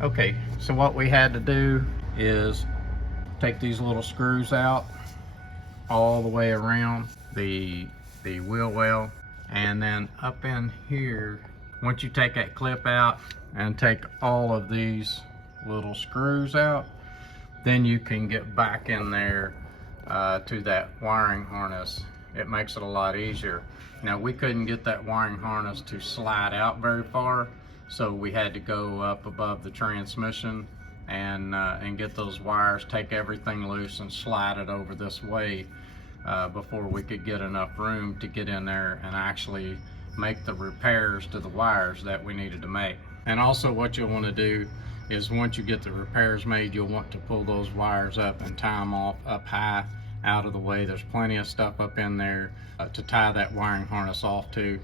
Okay, so what we had to do is take these little screws out all the way around the wheel well, and then up in here, once you take that clip out and take all of these little screws out, then you can get back in there to that wiring harness. It makes it a lot easier. Now, we couldn't get that wiring harness to slide out very far, so we had to go up above the transmission and get those wires, take everything loose and slide it over this way before we could get enough room to get in there and actually make the repairs to the wires that we needed to make. And also what you'll want to do is once you get the repairs made, you'll want to pull those wires up and tie them off up high out of the way. There's plenty of stuff up in there to tie that wiring harness off to,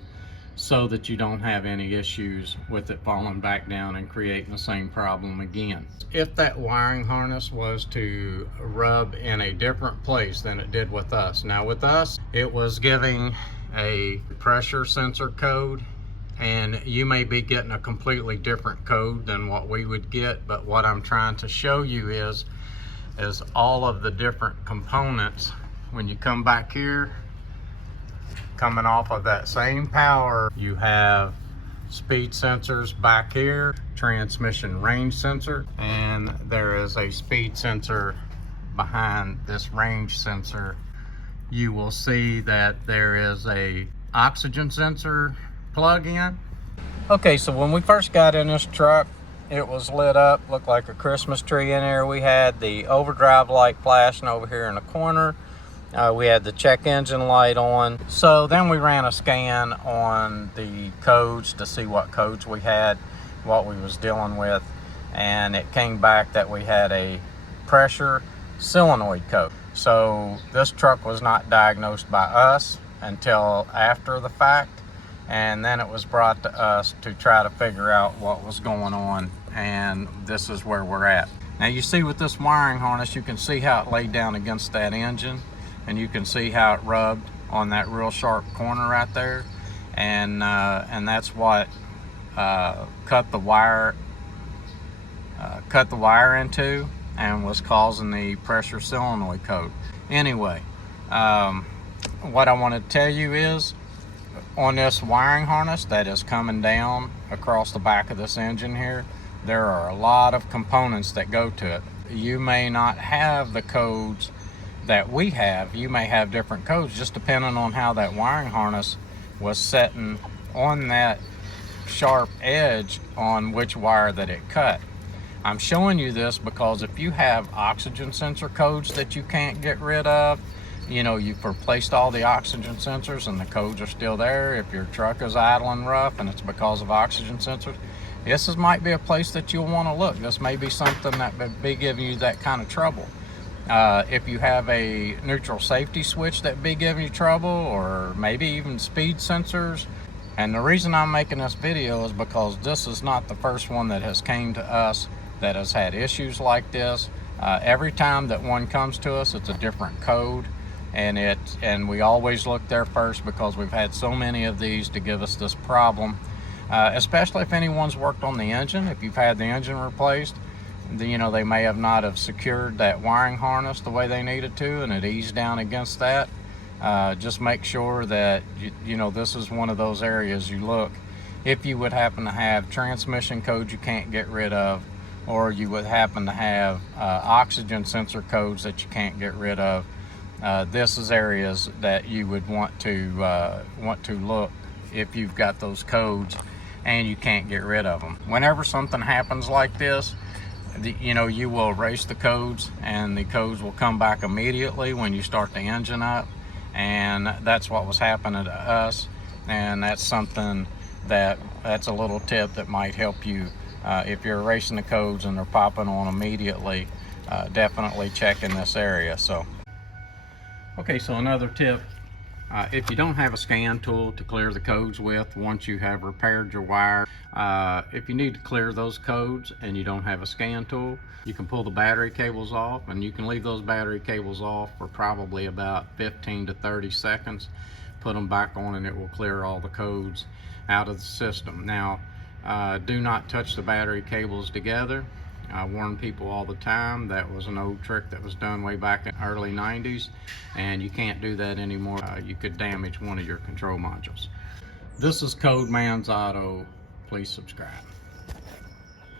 so that you don't have any issues with it falling back down and creating the same problem again. If that wiring harness was to rub in a different place than it did with us. Now with us, it was giving a pressure sensor code, and you may be getting a completely different code than what we would get, but what I'm trying to show you is all of the different components. When you come back here, coming off of that same power, you have speed sensors back here, transmission range sensor, and there is a speed sensor behind this range sensor. You will see that there is a oxygen sensor plug-in. Okay, so when we first got in this truck, it was lit up, looked like a Christmas tree in there. We had the overdrive light flashing over here in the corner. We had the check engine light on. So then we ran a scan on the codes to see what codes we had, what we was dealing with, and it came back that we had a pressure solenoid code. So this truck was not diagnosed by us until after the fact, and then it was brought to us to try to figure out what was going on, and this is where we're at. Now you see with this wiring harness, you can see how it laid down against that engine, and you can see how it rubbed on that real sharp corner right there, and that's what cut the wire into and was causing the pressure solenoid code. Anyway, what I want to tell you is, on this wiring harness that is coming down across the back of this engine here, there are a lot of components that go to it. You may not have the codes that we have. You may have different codes just depending on how that wiring harness was setting on that sharp edge on which wire that it cut. I'm showing you this because if you have oxygen sensor codes that you can't get rid of, you know, you've replaced all the oxygen sensors and the codes are still there. If your truck is idling rough and it's because of oxygen sensors, this might be a place that you'll want to look. This may be something that would be giving you that kind of trouble. If you have a neutral safety switch that be giving you trouble, or maybe even speed sensors. And the reason I'm making this video is because this is not the first one that has came to us that has had issues like this. Every time that one comes to us, it's a different code, and we always look there first because we've had so many of these to give us this problem. Especially if anyone's worked on the engine. If you've had the engine replaced, you know, they may have not have secured that wiring harness the way they needed to, and it eased down against that. Just make sure that you know, this is one of those areas you look. If you would happen to have transmission codes you can't get rid of, or you would happen to have oxygen sensor codes that you can't get rid of, this is areas that you would want to look if you've got those codes and you can't get rid of them. Whenever something happens like this, you know, you will erase the codes, and the codes will come back immediately when you start the engine up, and that's what was happening to us. And that's something that's a little tip that might help you. If you're erasing the codes and they're popping on immediately, definitely check in this area. So okay, so another tip, if you don't have a scan tool to clear the codes with once you have repaired your wire, if you need to clear those codes and you don't have a scan tool, you can pull the battery cables off, and you can leave those battery cables off for probably about 15 to 30 seconds. Put them back on and it will clear all the codes out of the system. Now, Do not touch the battery cables together. I warn people all the time that was an old trick that was done way back in the early 90s, and you can't do that anymore. You could damage one of your control modules. This is Code Man's Auto. Please subscribe.